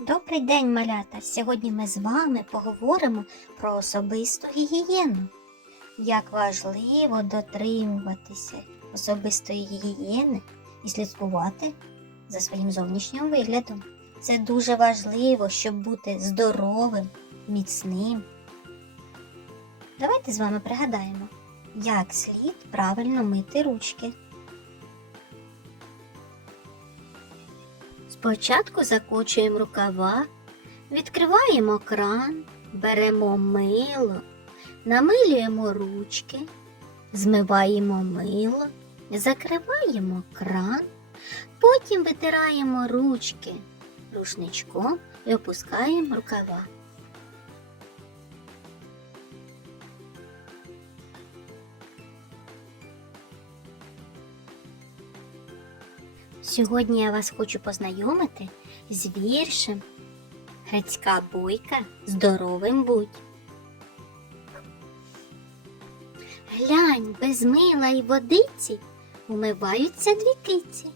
Добрий день, малята! Сьогодні ми з вами поговоримо про особисту гігієну. Як важливо дотримуватися особистої гігієни і слідкувати за своїм зовнішнім виглядом. Це дуже важливо, щоб бути здоровим, міцним. Давайте з вами пригадаємо, як слід правильно мити ручки. Спочатку закочуємо рукава, відкриваємо кран, беремо мило, намилюємо ручки, змиваємо мило, закриваємо кран, потім витираємо ручки рушничком і опускаємо рукава. Сьогодні я вас хочу познайомити з віршем Грецька бойка здоровим будь. Глянь, без мила й водиці умиваються дві киці,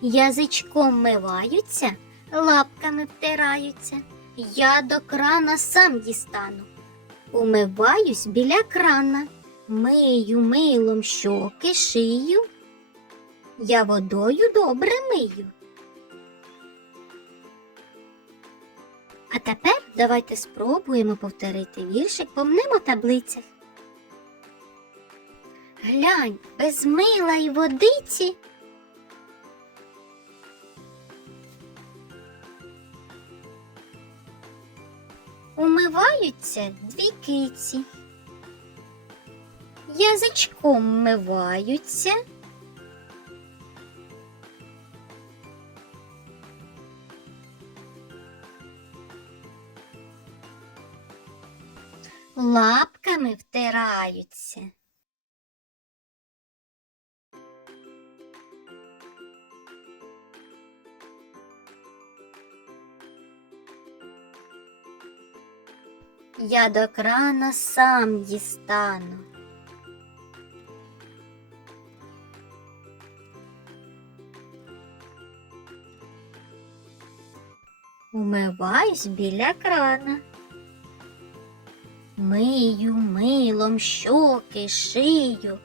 язичком миваються, лапками втираються. Я до крана сам дістану. Умиваюсь біля крана, мию милом щоки, шию. Я водою добре мию. А тепер давайте спробуємо повторити віршик помнемо таблицях. Глянь, без мила й водиці. Умиваються дві киці. Язичком миваються. Лапками втираються. Я до крана сам дістану. Умиваюсь біля крана. Мию милом щоки, шию.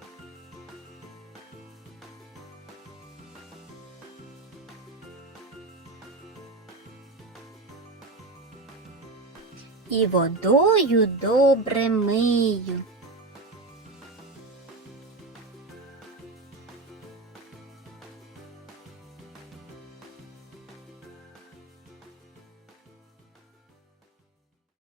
І водою добре мию.